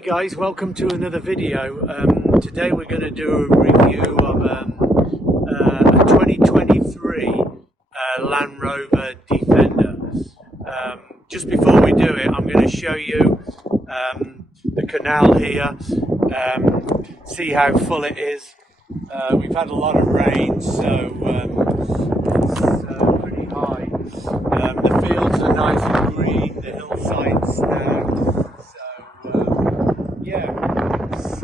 Hey guys, welcome to another video. Today we're going to do a review of a 2023 Land Rover Defender. Just before we do it, I'm going to show you the canal here, see how full it is. We've had a lot of rain, so it's pretty high. The fields are nice and green, the hillsides now. Yeah, it's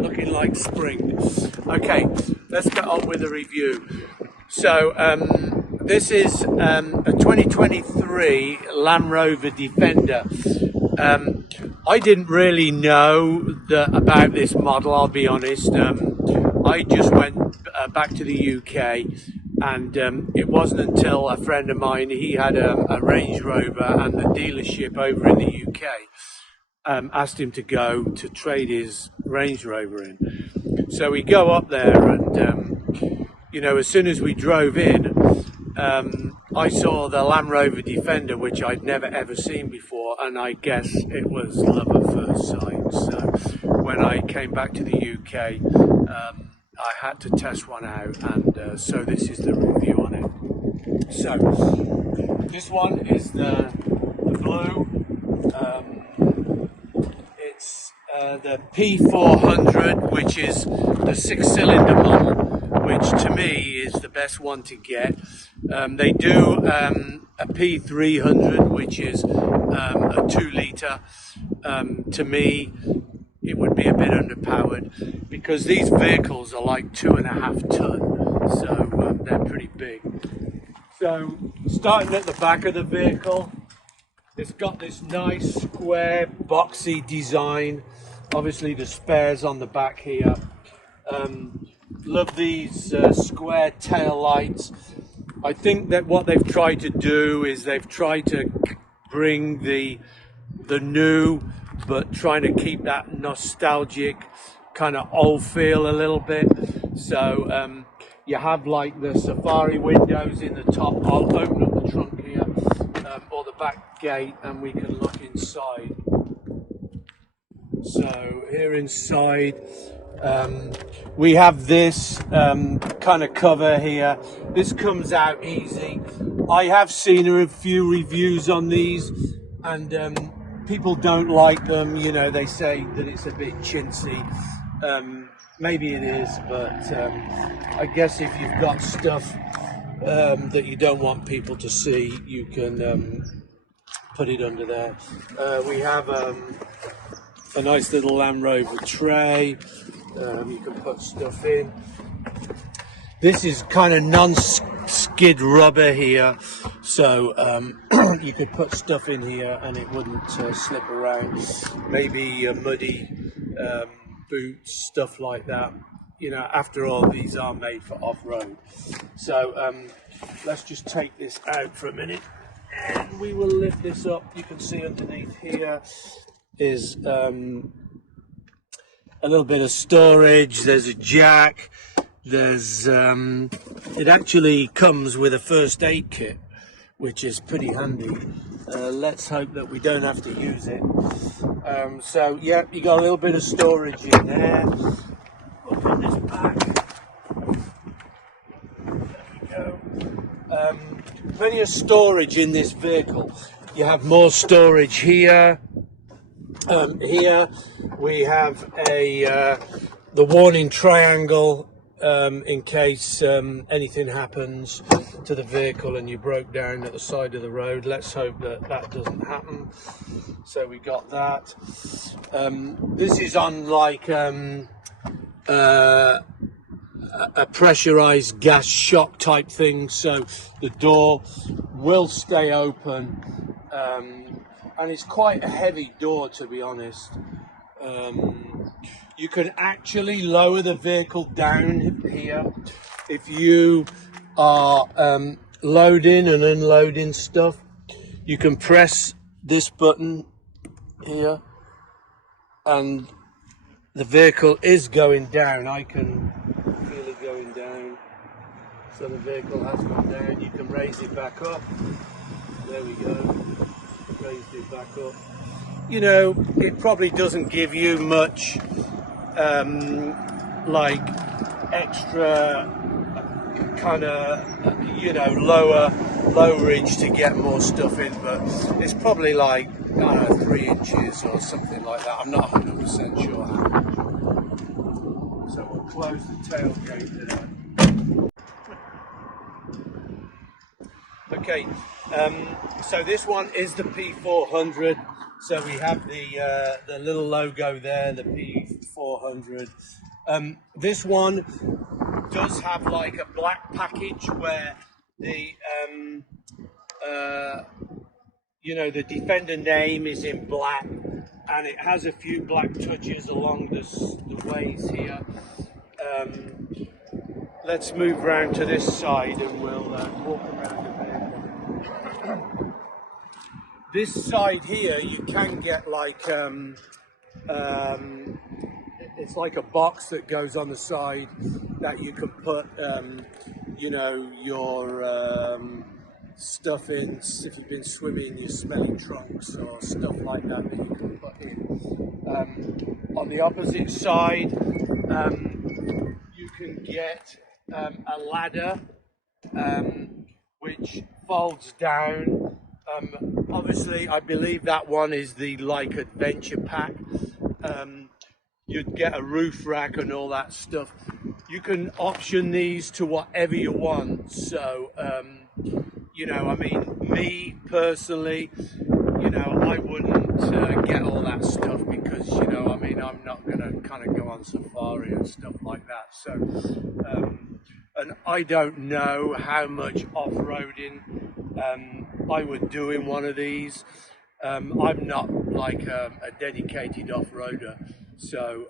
looking like spring. Okay, let's get on with the review. So this is a 2023 Land Rover Defender. I didn't really know about this model, I'll be honest. I just went back to the UK, and it wasn't until a friend of mine, he had a Range Rover, and the dealership over in the UK asked him to go to trade his Range Rover in. So we go up there, and you know, as soon as we drove in, I saw the Land Rover Defender, which I'd never ever seen before, and I guess it was love at first sight. So when I came back to the UK, I had to test one out, and so this is the review on it. So this one is the blue. It's the P400, which is the 6-cylinder model, which to me is the best one to get. They do a P400, which is a 2-litre. To me, it would be a bit underpowered because these vehicles are like 2.5 ton, so they're pretty big. So starting at the back of the vehicle, it's got this nice square boxy design. Obviously the spares on the back here. Love these square tail lights. I think that what they've tried to do is they've tried to bring the new, but trying to keep that nostalgic kind of old feel a little bit. So you have like the safari windows in the top. I'll open up the trunk here, or the back gate, and we can look inside. So here inside, we have this kind of cover here. This comes out easy. I have seen a few reviews on these, and people don't like them. You know, they say that it's a bit chintzy. Maybe it is, but I guess if you've got stuff that you don't want people to see, you can put it under there. We have a nice little Land Rover tray. You can put stuff in. This is kind of non-skid rubber here, so you could put stuff in here and it wouldn't slip around. Maybe muddy boots, stuff like that. You know, after all, these are made for off-road. So let's just take this out for a minute, and we will lift this up. You can see underneath here is a little bit of storage. There's a jack. There's it actually comes with a first aid kit, which is pretty handy. Let's hope that we don't have to use it. So yeah, you got a little bit of storage in there. Open this back. There we go. Plenty of storage in this vehicle. You have more storage here. Here we have the warning triangle in case anything happens to the vehicle and you broke down at the side of the road. Let's hope that that doesn't happen. So we got that. This is on like a pressurized gas shock type thing, so the door will stay open, and it's quite a heavy door, to be honest. You can actually lower the vehicle down here if you are loading and unloading stuff. You can press this button here and the vehicle is going down. I can feel it going down. So the vehicle has gone down. You can raise it back up. There we go. Raised it back up. you know, it probably doesn't give you much like extra kind of, you know, lowerage to get more stuff in, but it's probably like, I don't know, 3 inches or something like that. I'm not 100% sure how much. So we'll close the tailgate there. Okay, so this one is the P400. So we have the little logo there, the P400. This one does have like a black package where the you know, the Defender name is in black, and it has a few black touches along the ways here. Let's move round to this side and we'll walk around a bit. This side here, you can get like it's like a box that goes on the side that you can put you know, your stuff in. If you've been swimming, your smelly trunks or stuff like that that you can put in. On the opposite side, you can get a ladder which folds down. Obviously, I believe that one is the like adventure pack. You'd get a roof rack and all that stuff. You can option these to whatever you want. So, you know, I mean, me personally, you know, I wouldn't get all that stuff because, you know, I mean, I'm not going to kind of go on safari and stuff like that. So, and I don't know how much off-roading I would do in one of these. I'm not like a dedicated off-roader, so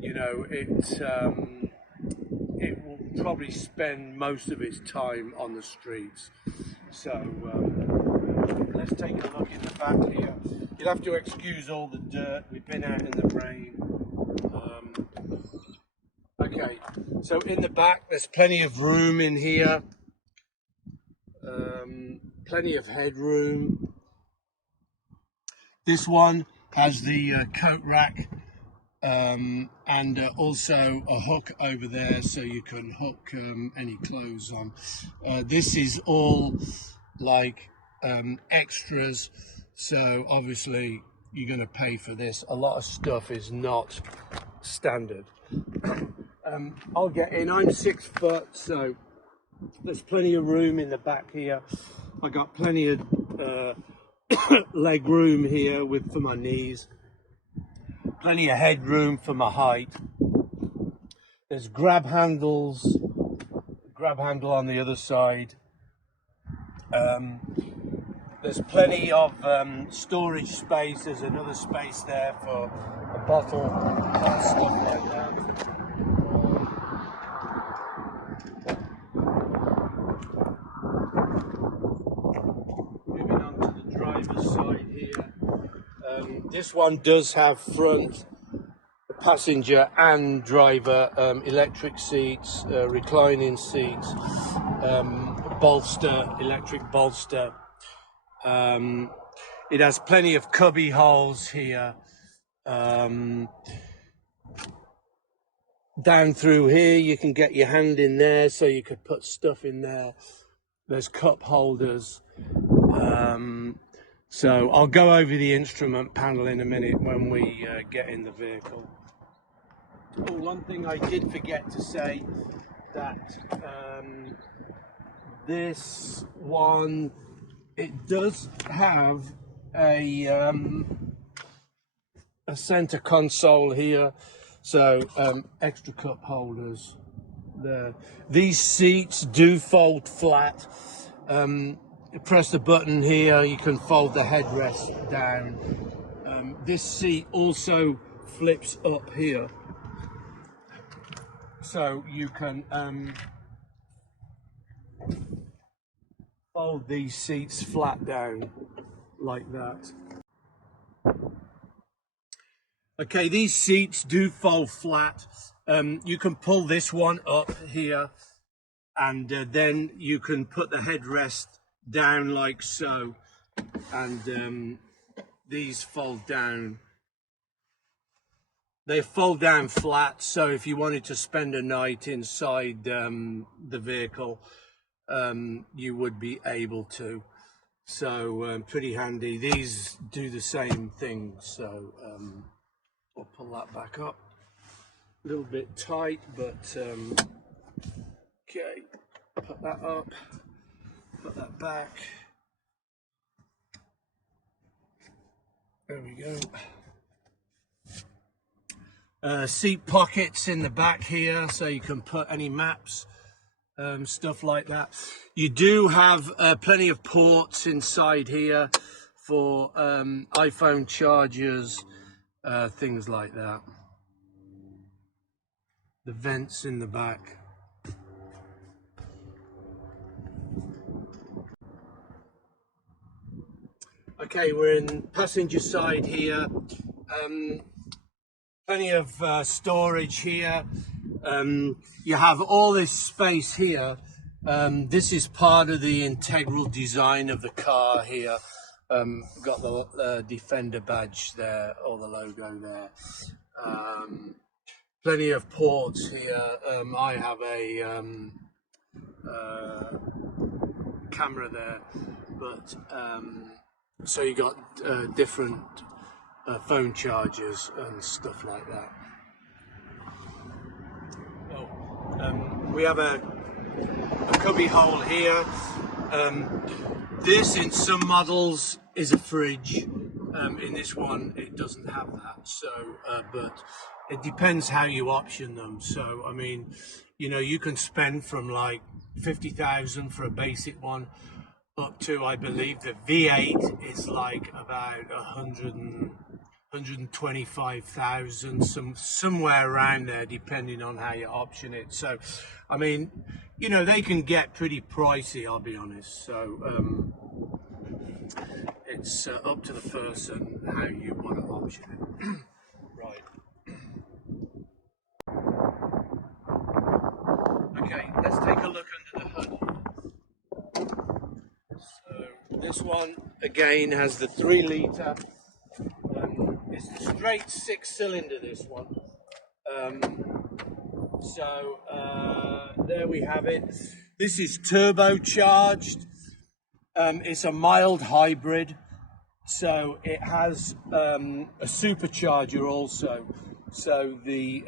you know, it will probably spend most of its time on the streets. So let's take a look in the back here. You'll have to excuse all the dirt. We've been out in the rain. Okay, so in the back there's plenty of room in here, plenty of headroom. This one has the coat rack and also a hook over there so you can hook any clothes on. This is all like extras, so obviously you're going to pay for this. A lot of stuff is not standard. I'll get in. I'm 6 foot, so there's plenty of room in the back here. I got plenty of leg room here for my knees. Plenty of headroom for my height. There's grab handle on the other side. There's plenty of storage space. There's another space there for a bottle and stuff like that. Moving on to the driver's side here. This one does have front passenger and driver electric seats, reclining seats, bolster, electric bolster. It has plenty of cubby holes here. Down through here you can get your hand in there so you could put stuff in there. There's cup holders. So I'll go over the instrument panel in a minute when we get in the vehicle. Oh, one thing I did forget to say, that this one, it does have a center console here, so extra cup holders there. These seats do fold flat. You press the button here, you can fold the headrest down. This seat also flips up here, so you can fold these seats flat down like that. Okay, these seats do fold flat. You can pull this one up here, and then you can put the headrest down like so, and these fold down. They fold down flat, so if you wanted to spend a night inside the vehicle, you would be able to. So pretty handy. These do the same thing, so I'll pull that back up. A little bit tight, but okay, put that up, put that back. There we go. Seat pockets in the back here, so you can put any maps, stuff like that. You do have plenty of ports inside here for iPhone chargers, things like that. The vents in the back. Okay, we're in passenger side here. Plenty of storage here. You have all this space here. This is part of the integral design of the car here. Got the Defender badge there, or the logo there. Plenty of ports here. I have a camera there, but so you got different phone chargers and stuff like that. We have a cubby hole here. This in some models is a fridge. In this one it doesn't have that, so but it depends how you option them. So I mean, you know, you can spend from like 50,000 for a basic one up to, I believe the V8 is like about 125,000, somewhere around there, depending on how you option it. So I mean, you know, they can get pretty pricey, I'll be honest. So it's up to the person how you want to option it. Right. Okay, let's take a look under the hood. So this one again has the 3 litre. It's a straight 6-cylinder, this one. There we have it. This is turbocharged. It's a mild hybrid, so it has a supercharger also. So the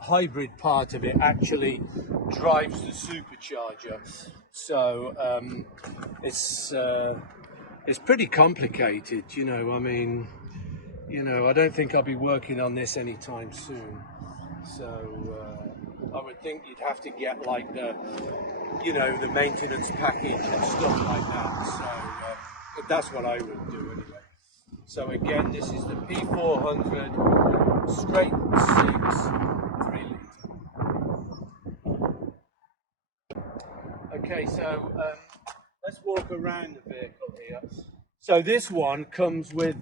hybrid part of it actually drives the supercharger. So it's pretty complicated, you know. I mean, you know, I don't think I'll be working on this anytime soon. So I would think you'd have to get like the, you know, the maintenance package and stuff like that. So but that's what I would do anyway. So again, this is the P400 straight 6 3 litre. Okay, so let's walk around the vehicle here. So this one comes with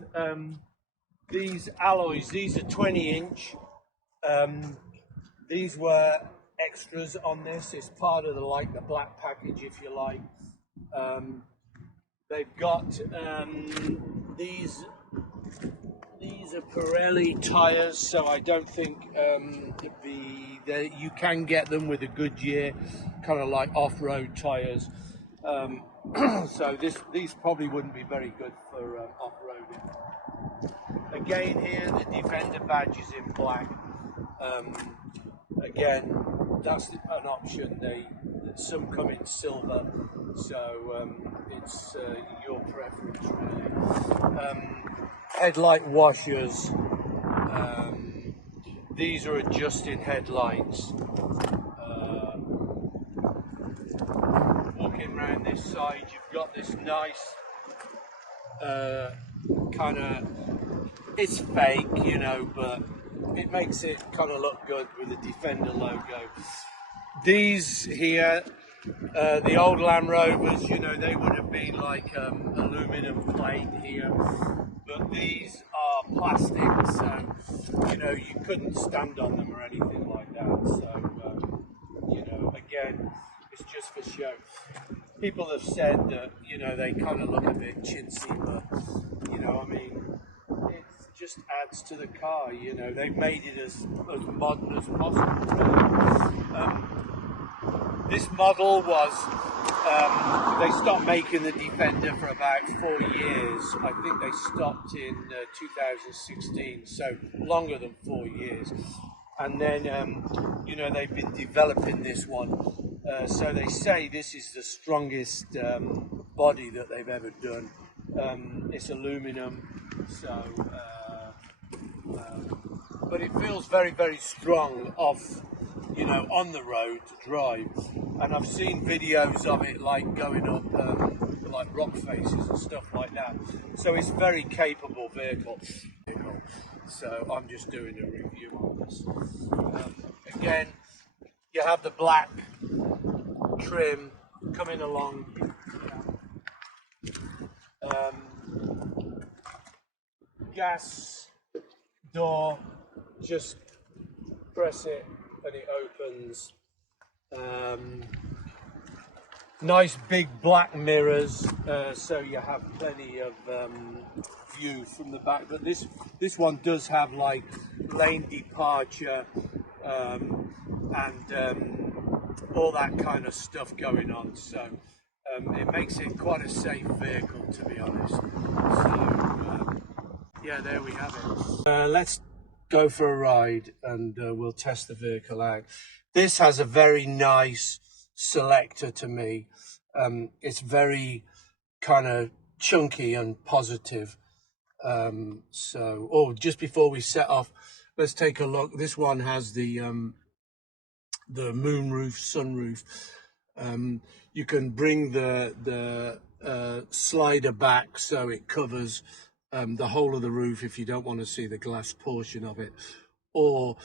these alloys. These are 20-inch. These were extras on this. It's part of the black package, if you like. They've got these are Pirelli tires, so I don't think you can get them with a Goodyear, kind of like off-road tires. So these probably wouldn't be very good for off-roading. Again, here the Defender badge is in black. Again, that's an option. Some come in silver, so it's your preference really. Headlight washers. These are adjusting headlights. Walking around this side, you've got this nice kind of, it's fake, you know, but it makes it kind of look good with the Defender logo. These here, the old Land Rovers, you know, they would have been like aluminum plate here, but these are plastic, so you know, you couldn't stand on them or anything like that. So you know, again, it's just for show. people have said that, you know, they kind of look a bit chintzy, but, you know, I mean, it just adds to the car, you know. They've made it as modern as possible, really. This model was, they stopped making the Defender for about 4 years. I think they stopped in 2016, so longer than 4 years. And then, you know, they've been developing this one. So they say this is the strongest body that they've ever done. It's aluminum, so, but it feels very, very strong off, you know, on the road to drive. And I've seen videos of it like going up like rock faces and stuff like that. So it's a very capable vehicle. So I'm just doing a review on this. Again, you have the black trim coming along. Gas door, just press it and it opens. Nice big black mirrors, so you have plenty of view from the back. But this one does have like lane departure and all that kind of stuff going on. So it makes it quite a safe vehicle, to be honest. So yeah, there we have it. Let's go for a ride and we'll test the vehicle out. This has a very nice selector to me. It's very kind of chunky and positive. Just before we set off, let's take a look. This one has the moonroof, sunroof. You can bring the slider back so it covers the whole of the roof if you don't want to see the glass portion of it, or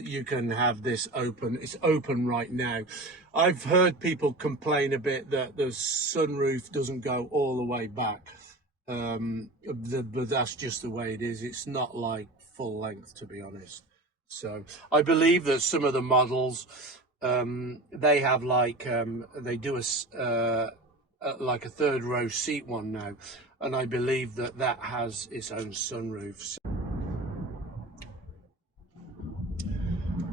you can have this open. It's open right now. I've heard people complain a bit that the sunroof doesn't go all the way back, but that's just the way it is. It's not like full length, to be honest. So I believe that some of the models, they have like they do like a third row seat one now, and I believe that that has its own sunroof.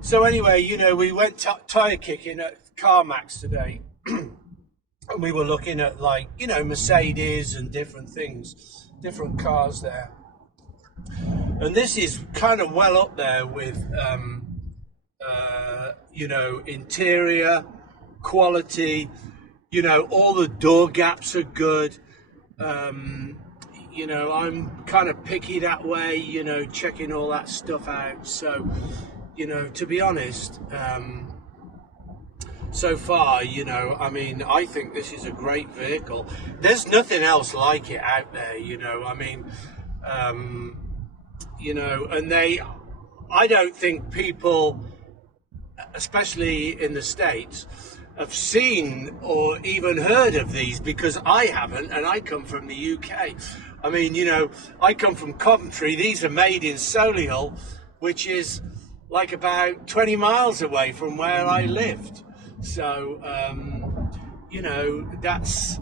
So anyway, you know, we went tyre kicking at CarMax today, and we were looking at, like, you know, Mercedes and different things, different cars there. And this is kind of well up there with, you know, interior, quality, you know, all the door gaps are good. You know, I'm kind of picky that way, you know, checking all that stuff out. So, you know, to be honest, so far, you know, I mean, I think this is a great vehicle. There's nothing else like it out there, you know, I mean, you know, and I don't think people, especially in the States, have seen or even heard of these, because I haven't, and I come from the UK. I mean, you know, I come from Coventry. These are made in Solihull, which is like about 20 miles away from where I lived. So, you know, that's,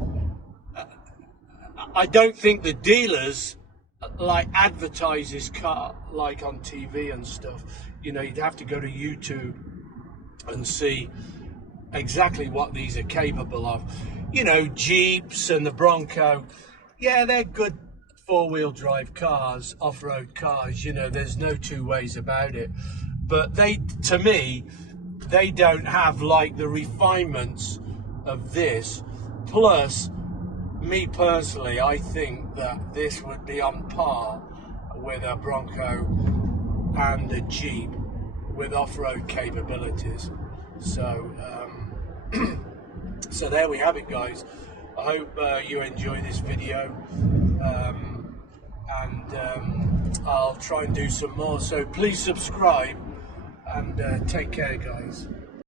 I don't think the dealers like advertise this car like on TV and stuff. You know, you'd have to go to YouTube and see exactly what these are capable of. You know, Jeeps and the Bronco, yeah, they're good four-wheel drive cars, off-road cars, you know, there's no two ways about it. But they, to me, they don't have like the refinements of this. Plus, me personally, I think that this would be on par with a Bronco and a Jeep with off-road capabilities. So, so there we have it, guys. I hope you enjoy this video, and I'll try and do some more. So please subscribe and take care, guys.